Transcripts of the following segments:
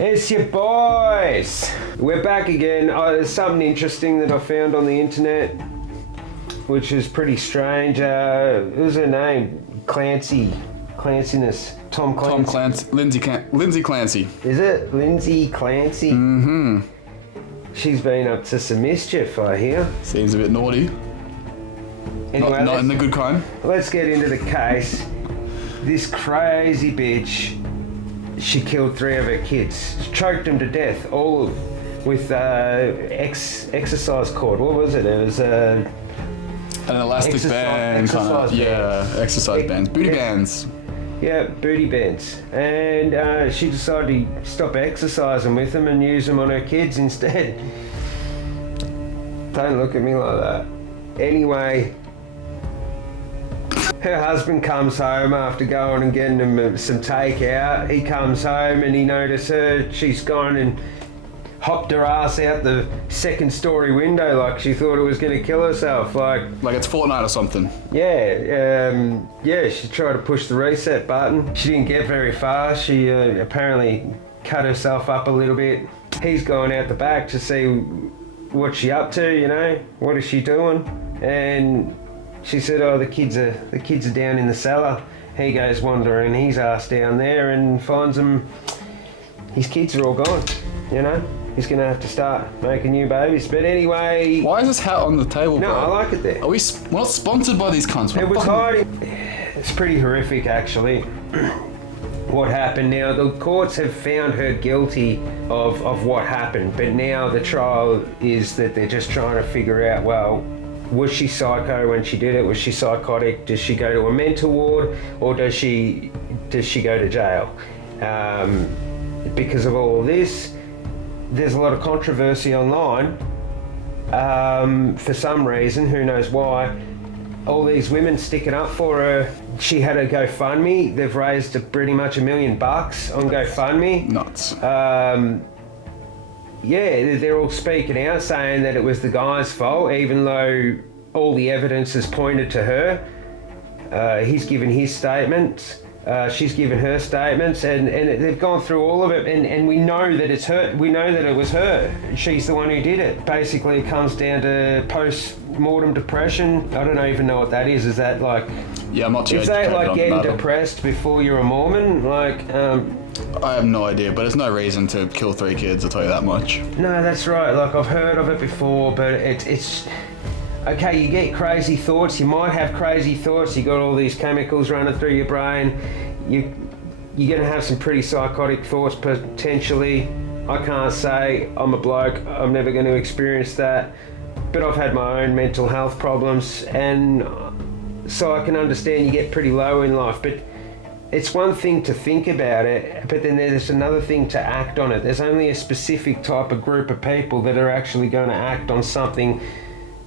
It's your boys! We're back again. There's something interesting that I found on the internet, which is pretty strange. What was her name? Clanciness. Tom Clancy. Lindsay Clancy. Is it? Lindsay Clancy? Mm-hmm. She's been up to some mischief, I hear. Seems a bit naughty. Anyway, not in the good kind. Let's get into the case. This crazy bitch, she killed 3 of her kids. She choked them to death, all with exercise cord. What was it? It was an elastic band, kind of. Yeah, exercise bands, booty bands. Yeah, booty bands. And she decided to stop exercising with them and use them on her kids instead. Don't look at me like that. Anyway, her husband comes home after going and getting him some takeout. He comes home and he noticed her. She's gone and hopped her ass out the 2nd story window like she thought it was going to kill herself. Like it's Fortnite or something. Yeah, she tried to push the reset button. She didn't get very far. She apparently cut herself up a little bit. He's gone out the back to see what's she up to, you know? What is she doing? And she said, the kids are down in the cellar. He goes wandering his ass down there and finds them. His kids are all gone, you know? He's going to have to start making new babies. But anyway... Why is this hat on the table, No, bro? I like it there. We're not sponsored by these cunts. It was hiding. It's pretty horrific, actually. What happened now, the courts have found her guilty of what happened. But now the trial is that they're just trying to figure out, well, was she psycho when she did it? Was she psychotic? Does she go to a mental ward, or does she go to jail? Because of all of this, there's a lot of controversy online. For some reason, who knows why, all these women sticking up for her. She had a GoFundMe. They've raised pretty much $1 million on GoFundMe. Nuts. Yeah, they're all speaking out saying that it was the guy's fault, even though all the evidence has pointed to her. He's given his statements. She's given her statements, and they've gone through all of it, and we know that it's her. We know that it was her. She's the one who did it. Basically, it comes down to post-mortem depression. I don't even know what that is. Is that like... Yeah, I'm not too Is educated that like on getting that. depressed before you're a Mormon? I have no idea, but there's no reason to kill 3 kids, I'll tell you that much. No, that's right. Like, I've heard of it before, but it's... Okay, you get crazy thoughts. You might have crazy thoughts. You got all these chemicals running through your brain. You're going to have some pretty psychotic thoughts, potentially. I can't say. I'm a bloke. I'm never going to experience that. But I've had my own mental health problems, and so I can understand you get pretty low in life. But it's one thing to think about it, but then there's another thing to act on it. There's only a specific type of group of people that are actually going to act on something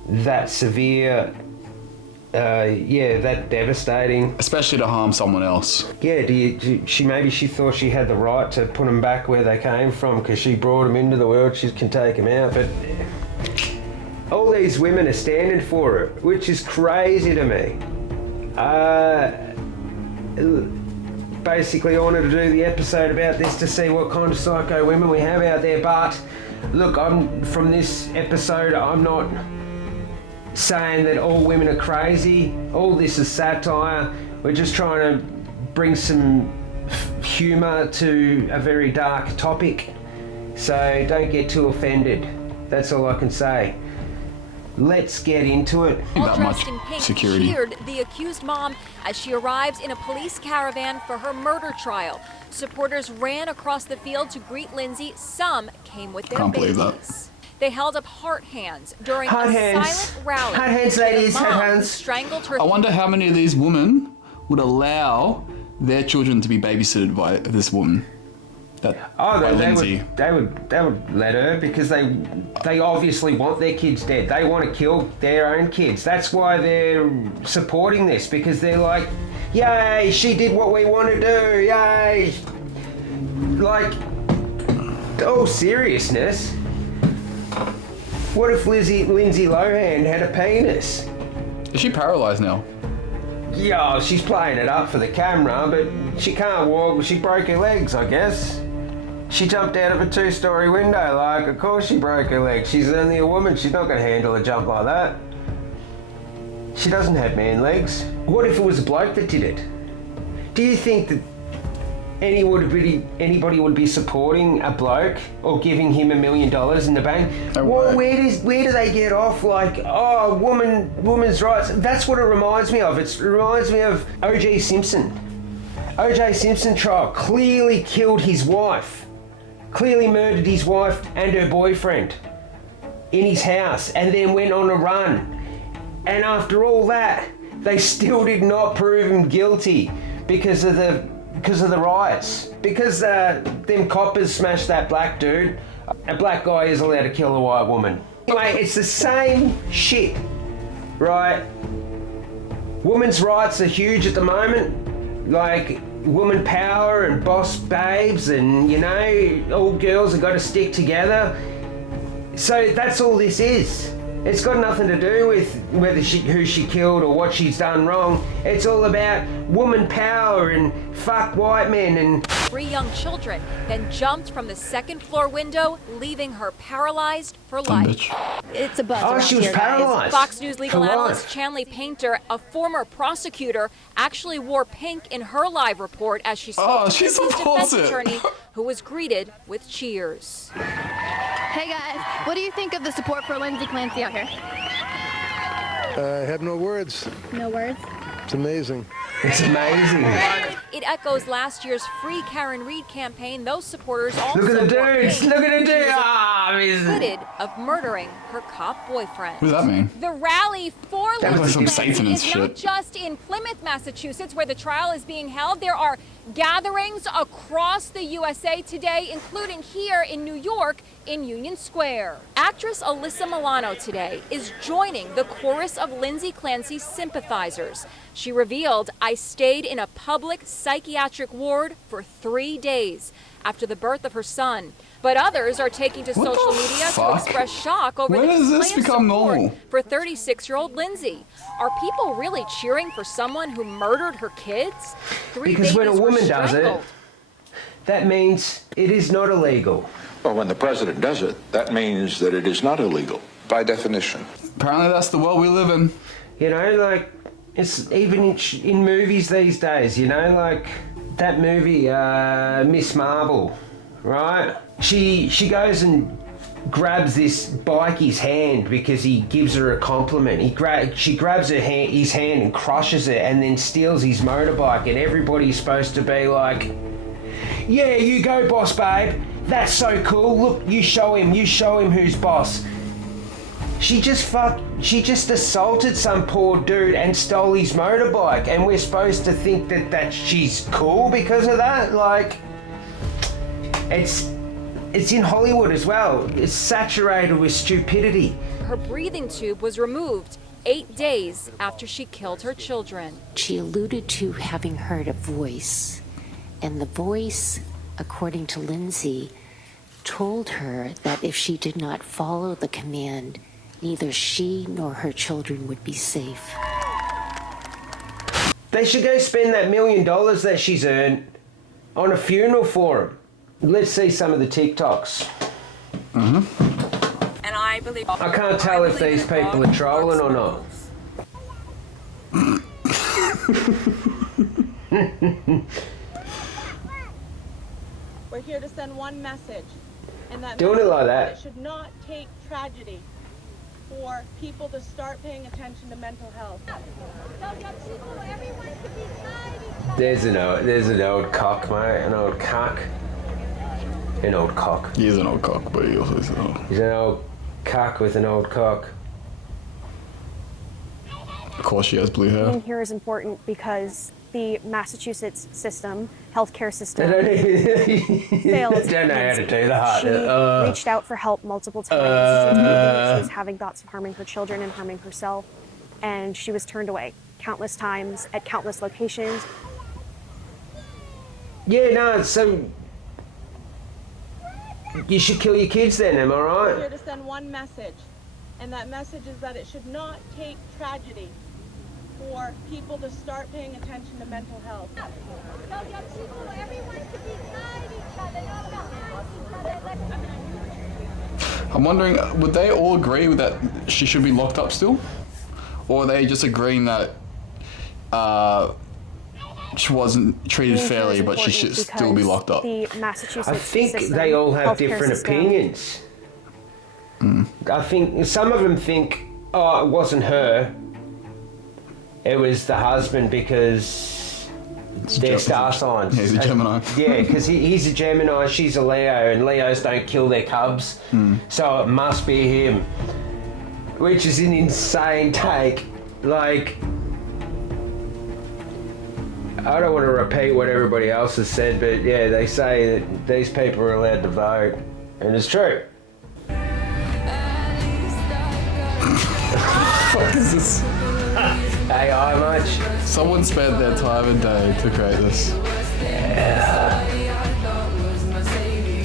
that severe, that devastating. Especially to harm someone else. Yeah, maybe she thought she had the right to put them back where they came from because she brought them into the world, she can take them out, but all these women are standing for her, which is crazy to me. Basically, I wanted to do the episode about this to see what kind of psycho women we have out there, but look, from this episode, I'm not saying that all women are crazy. All this is satire. We're just trying to bring some humour to a very dark topic. So don't get too offended. That's all I can say. Let's get into it. That much in pink security. cheered the accused mom as she arrives in a police caravan for her murder trial. Supporters ran across the field to greet Lindsay. Some came with their Can't believe babies. that. They held up heart hands during Heart a hands. silent rally. Heart hands, ladies, The heart mom hands. strangled her. I wonder how many of these women would allow their children to be babysitted by this woman. By Lindsay. They would let her because they obviously want their kids dead. They want to kill their own kids. That's why they're supporting this, because they're like, yay, she did what we want to do, yay. Like, all seriousness, what if Lindsay Lohan had a penis? Is she paralysed now? Yeah, she's playing it up for the camera, but she can't walk. She broke her legs, I guess. She jumped out of a 2-story window, like, of course she broke her leg. She's only a woman, she's not gonna handle a jump like that. She doesn't have man legs. What if it was a bloke that did it? Do you think that anybody would be supporting a bloke or giving him $1 million in the bank? Well, where do they get off like, oh, women's rights? That's what it reminds me of. It reminds me of O.J. Simpson. O.J. Simpson trial clearly killed his wife, clearly murdered his wife and her boyfriend in his house, and then went on a run. And after all that, they still did not prove him guilty because of the riots. Because them coppers smashed that black dude, a black guy is allowed to kill a white woman. Anyway, it's the same shit, right? Women's rights are huge at the moment, like woman power and boss babes, and you know, all girls have got to stick together. So that's all this is. It's got nothing to do with who she killed or what she's done wrong. It's all about woman power and fuck white men and... 3 young children then jumped from the 2nd floor window, leaving her paralyzed for life. It's a buzz around she was here, paralyzed. Fox News legal For analyst life. Chanley Painter, a former prosecutor, actually wore pink in her live report as she spoke to she's Lindsay's defense supposed attorney, who was greeted with cheers. Hey guys, what do you think of the support for Lindsay Clancy out here? I have no words. No words? It's amazing. It's amazing. It echoes last year's Free Karen Reed campaign. Those supporters also Look at the wore dudes, pink. look at the She was dude. acquitted of murdering her cop boyfriend. What does that mean? The rally for That was Lindsay some Clancy Satanist is not shit. just in Plymouth, Massachusetts, where the trial is being held. There are gatherings across the USA today, including here in New York in Union Square. Actress Alyssa Milano today is joining the chorus of Lindsay Clancy's sympathizers. She revealed, "I stayed in a public psychiatric ward for 3 days after the birth of her son." But others are taking to What social the media to fuck? express shock over When the does this display of become support normal? for 36-year-old Lindsay. Are people really cheering for someone who murdered her kids? 3 Because when a babies were woman does it, strangled. that means it is not illegal. Well, when the president does it, that means that it is not illegal. By definition. Apparently that's the world we live in. You know, like, it's even in movies these days, you know, like that movie, Miss Marvel, right? She goes and grabs this bikie's hand because he gives her a compliment. She grabs his hand and crushes it and then steals his motorbike, and everybody's supposed to be like, yeah, you go boss babe, that's so cool, look, you show him who's boss. She just assaulted some poor dude and stole his motorbike, and we're supposed to think that she's cool because of that? Like, it's in Hollywood as well. It's saturated with stupidity. Her breathing tube was removed 8 days after she killed her children. She alluded to having heard a voice, and the voice, according to Lindsay, told her that if she did not follow the command, neither she nor her children would be safe. They should go spend that $1 million that she's earned on a funeral for him. Let's see some of the TikToks. And I believe. I can't tell if these people are trolling or not. We're here to send one message, and that Doing it like message that. is it should not take tragedy for people to start paying attention to mental health. There's an old cock, mate. An old cock. An old cock. He is an old cock, but he also is an old. He's an old cock with an old cock. Of course she has blue hair. Being here is important because the Massachusetts system, healthcare system, They failed. don't know how to do that. She reached out for help multiple times. She was having thoughts of harming her children and harming herself, and she was turned away countless times at countless locations. Yeah, no, so you should kill your kids then, am I We're here right? to send one message, and that message is that it should not take tragedy for people to start paying attention to mental health. I'm wondering, would they all agree with that she should be locked up still? Or are they just agreeing that she wasn't treated fairly, but she should still be locked up? The Massachusetts I think system, they all have healthcare different system, opinions. I think some of them think, oh, it wasn't her. It was the husband because they're star signs. Yeah, he's a Gemini. Yeah, because he's a Gemini, she's a Leo, and Leos don't kill their cubs. So it must be him. Which is an insane take. Like, I don't want to repeat what everybody else has said, but yeah, they say that these people are allowed to vote. And it's true. What is this? AI much? Someone spent their time and day to create this. Yeah.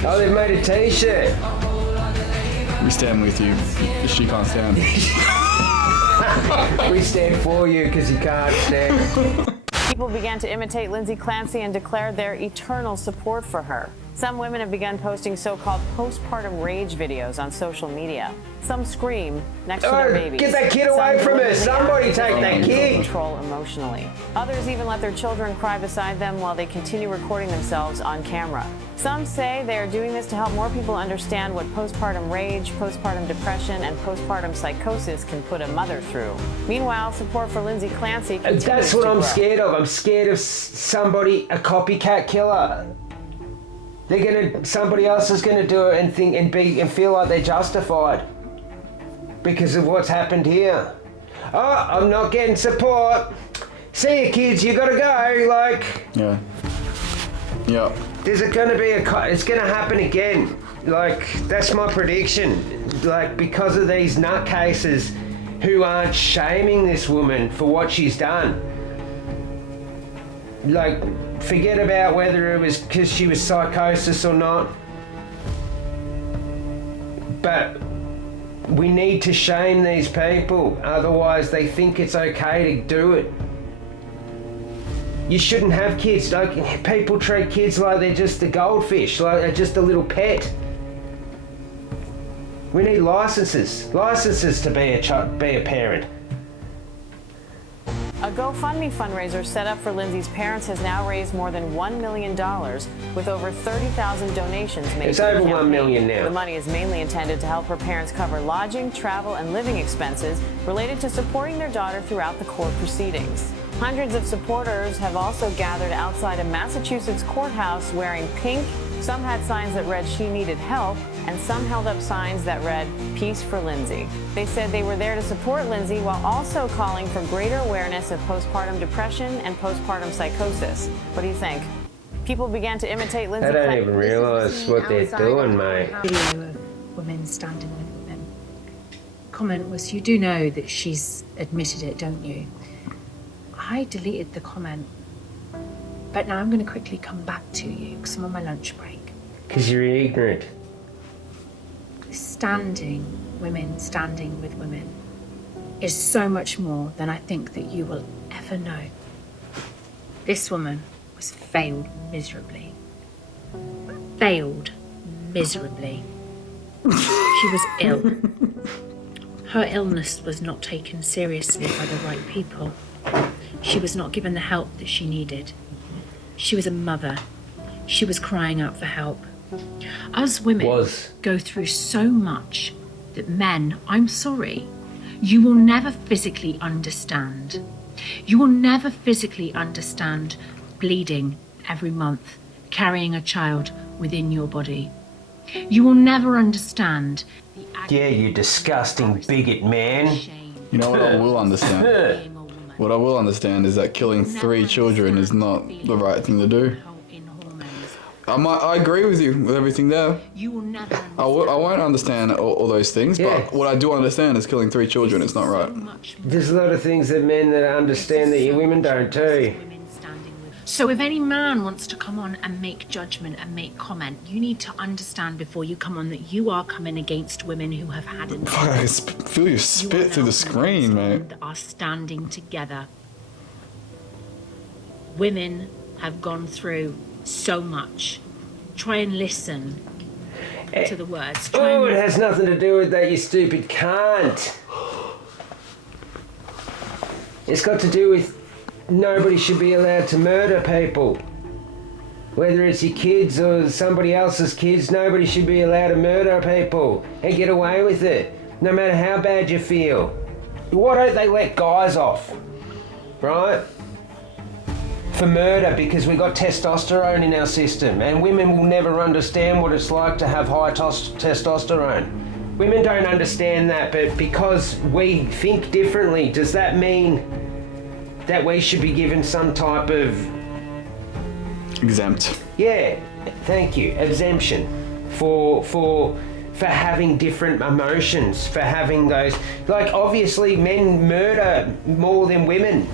Oh, they've made a t-shirt. We stand with you. She can't stand. We stand for you because you can't stand. People began to imitate Lindsay Clancy and declared their eternal support for her. Some women have begun posting so-called postpartum rage videos on social media. Some scream next to their babies. Get that kid away from her! Somebody take that kid! Control emotionally. Others even let their children cry beside them while they continue recording themselves on camera. Some say they are doing this to help more people understand what postpartum rage, postpartum depression, and postpartum psychosis can put a mother through. Meanwhile, support for Lindsay Clancy continues to grow. That's what I'm scared of. I'm scared of somebody, a copycat killer. Somebody else is gonna do it and think and feel like they're justified because of what's happened here. Oh, I'm not getting support. See you, kids. You gotta go. Like, yeah. There's gonna be it's gonna happen again. Like, that's my prediction. Like, because of these nutcases who aren't shaming this woman for what she's done. Like, forget about whether it was because she was psychosis or not. But we need to shame these people, otherwise they think it's okay to do it. You shouldn't have kids. Like, people treat kids like they're just a goldfish, like they're just a little pet. We need licenses to be a parent. A GoFundMe fundraiser set up for Lindsay's parents has now raised more than $1 million, with over 30,000 donations made. It's over $1 million now. The money is mainly intended to help her parents cover lodging, travel, and living expenses related to supporting their daughter throughout the court proceedings. Hundreds of supporters have also gathered outside a Massachusetts courthouse wearing pink. Some had signs that read "She needed help," and some held up signs that read "Peace for Lindsay." They said they were there to support Lindsay while also calling for greater awareness of postpartum depression and postpartum psychosis. What do you think? People began to imitate Lindsay. I don't even realise what they're doing, mate. Video of women standing with women. Comment was, you do know that she's admitted it, don't you? I deleted the comment. But now I'm going to quickly come back to you because I'm on my lunch break. Because you're ignorant. Women standing with women, is so much more than I think that you will ever know. This woman was failed miserably. Failed miserably. She was ill. Her illness was not taken seriously by the right people. She was not given the help that she needed. She was a mother. She was crying out for help. Us women go through so much that men, I'm sorry, you will never physically understand. You will never physically understand bleeding every month, carrying a child within your body. You will never understand the Yeah, you disgusting bigot, man. You know what I will understand? What I will understand is that killing 3 children is not the right thing to do. I agree with you with everything there. You will never understand. I won't understand all those things, but what I do understand is killing 3 children is not right. There's a lot of things that men that understand that you women don't too. So if any man wants to come on and make judgment and make comment, you need to understand before you come on that you are coming against women who have had enough. I feel you spit through the screen, mate. That are standing together women have gone through so much. Try and listen to the words. Oh, it has nothing to do with that, you stupid cunt. It's got to do with nobody should be allowed to murder people. Whether it's your kids or somebody else's kids, nobody should be allowed to murder people and get away with it, no matter how bad you feel. Why don't they let guys off, right? For murder, because we got testosterone in our system, and women will never understand what it's like to have high testosterone. Women don't understand that, but because we think differently, does that mean that we should be given some type of... Exempt. Yeah, thank you. Exemption for having different emotions, for having those... Like, obviously, men murder more than women.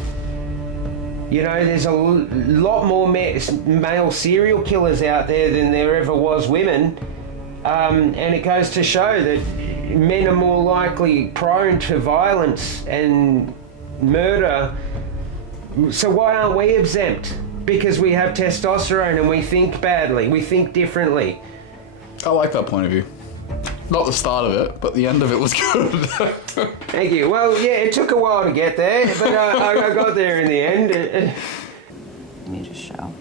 You know, there's a lot more male serial killers out there than there ever was women. And it goes to show that men are more likely prone to violence and murder. So why aren't we exempt? Because we have testosterone and we think badly, we think differently. I like that point of view. Not the start of it, but the end of it was good. Thank you. Well, yeah, it took a while to get there, but I got there in the end. Let me just show.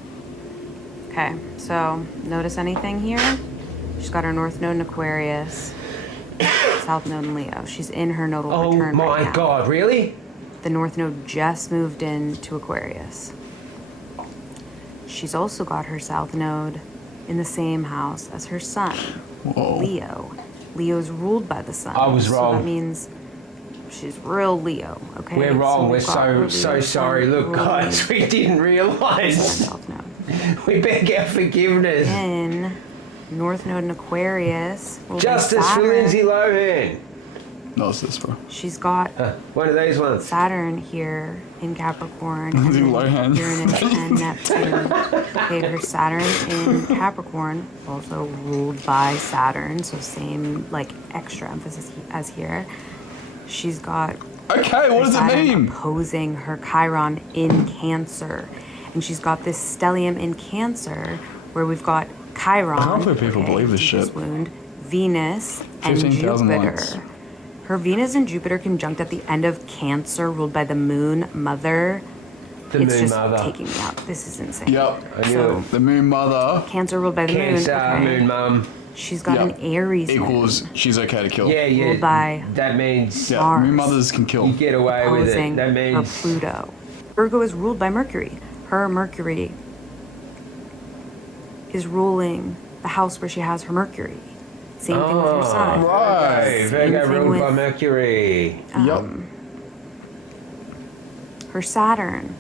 Okay, so notice anything here? She's got her North Node in Aquarius, South Node in Leo. She's in her nodal return right now. Oh my God, really? The North Node just moved into Aquarius. She's also got her South Node in the same house as her Sun, Leo. Leo's ruled by the Sun. I was wrong. So that means she's real Leo, okay? We're wrong. we've got We're her so Leo sorry. Sun Look, guys, we didn't realise. We beg our forgiveness. In North Node in Aquarius. Justice for Lindsay Lohan. No, it's this, bro. She's got one of these ones. Saturn here in Capricorn, and Lindsay then Lohan. Uranus and Neptune. Okay, her Saturn in Capricorn, also ruled by Saturn, so same like extra emphasis as here. She's got okay, what does Saturn it mean? Opposing her Chiron in Cancer, and she's got this stellium in Cancer where we've got Chiron. I don't think people believe this deepest shit. Wound, Venus, and 15,000 Jupiter. likes. Her Venus and Jupiter conjunct at the end of Cancer, ruled by the Moon Mother. It's just taking me out. This is insane. Yep, I knew it. The Moon Mother. Cancer ruled by the Cancer, Moon. Okay. Moon Mum. She's got an Aries equals moon. she's okay to kill. Yeah, yeah. Ruled by that means Mars. Moon mothers can kill. You get away with it. Opposing That means her Pluto. Virgo is ruled by Mercury. Her Mercury is ruling the house where she has her Mercury. Same thing with her Sun. Right. Virgo thing ruled by with, Mercury. Her Saturn.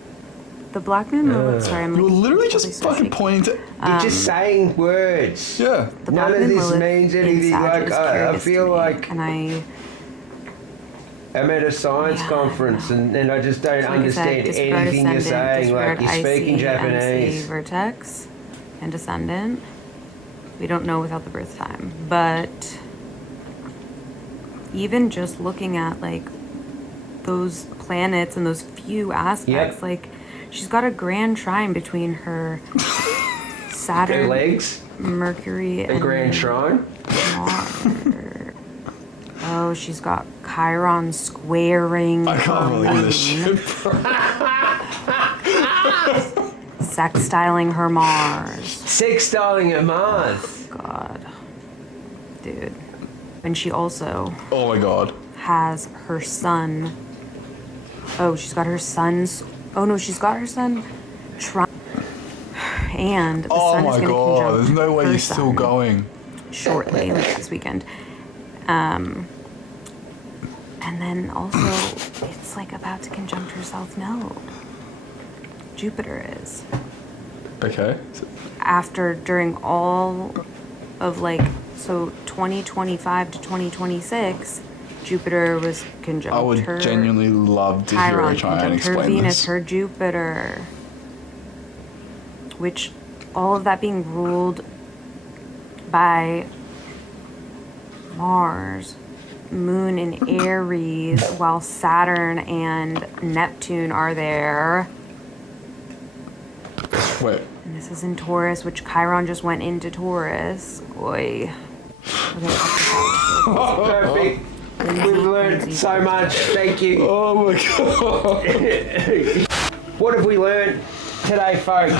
The Black Moon Lilith. Sorry, I'm You were like literally just fucking pointing to. You're just saying words. Yeah. The None Black of Moon this Lilith means in anything. Like Sagittarius I curious feel to me, like and I'm at a science conference and I just don't like I said, understand disregard anything you're ascendant, saying. Like you're disregard speaking IC, Japanese. MC, vertex, and descendant. We don't know without the birth time, but even just looking at like those planets and those few aspects, like she's got a grand trine between her Saturn, Their legs, Mercury, a and grand shrine. Mars. Oh, she's got Chiron squaring. I can't believe this shit. Sextiling her Mars. Sextiling her Mars. Oh, God. Dude. And she also Oh my God. has her Sun. Oh, she's got her Sun's. Oh no, she's got her Sun. And the Oh Sun is my going to God. conjunct There's no way her you're still Sun going. shortly, like this weekend. And then also, it's like about to conjunct her South Node. Jupiter is. Okay. During all of like, so 2025 to 2026, Jupiter was conjunct I would her genuinely love to hear her Chiron, try and conjunct her explain Venus, this. her Jupiter, which all of that being ruled by Mars, Moon in Aries, while Saturn and Neptune are there. Wait. And this is in Taurus, which Chiron just went into Taurus. Oy. Okay, Perfect. We've learned so much. Thank you. Oh my god. What have we learned today, folks?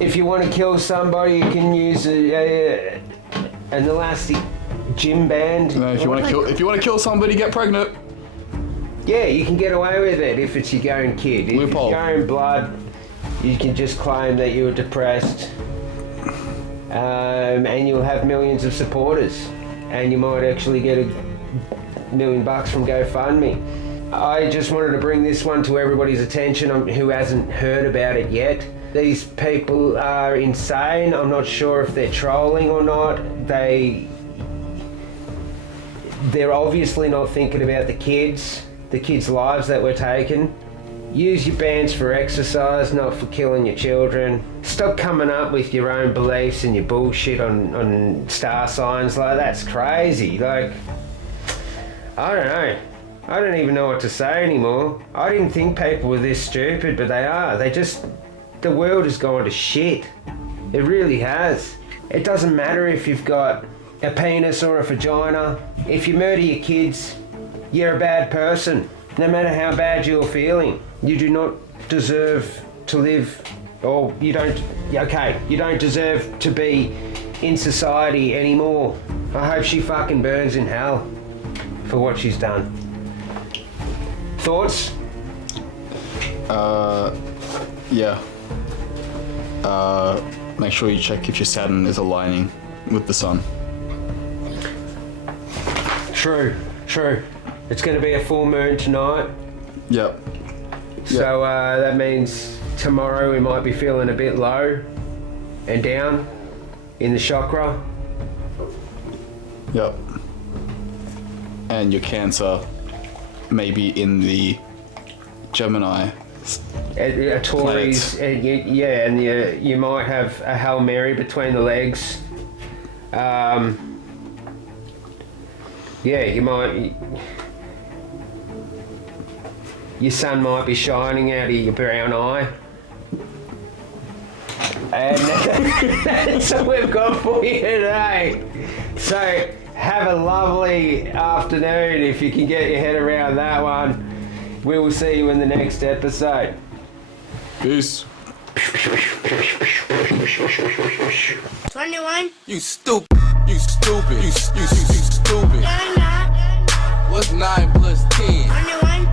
If you want to kill somebody, you can use an elastic gym band. No, if you want to kill somebody, get pregnant. Yeah, you can get away with it if it's your own kid. If Loophole. it's your own blood, you can just claim that you were depressed, and you'll have millions of supporters, and you might actually get $1 million from GoFundMe. I just wanted to bring this one to everybody's attention who hasn't heard about it yet. These people are insane. I'm not sure if they're trolling or not. They're obviously not thinking about the kids' lives that were taken. Use your bands for exercise, not for killing your children. Stop coming up with your own beliefs and your bullshit on star signs. Like, that's crazy. Like, I don't know. I don't even know what to say anymore. I didn't think people were this stupid, but they are. The world has gone to shit. It really has. It doesn't matter if you've got a penis or a vagina. If you murder your kids, you're a bad person. No matter how bad you're feeling, you do not deserve to live, or you don't deserve to be in society anymore. I hope she fucking burns in hell for what she's done. Thoughts? Yeah. Make sure you check if your Saturn is aligning with the sun. True. It's going to be a full moon tonight. Yep. So that means tomorrow we might be feeling a bit low and down in the chakra. Yep. And your Cancer maybe in the Gemini. A Taurus, and you might have a Hail Mary between the legs. You might. Your sun might be shining out of your brown eye. And that's what we've got for you today. So have a lovely afternoon if you can get your head around that one. We will see you in the next episode. Peace. 21. You stupid. You stupid. You stupid. No, I'm not. What's 9 plus 10? 21.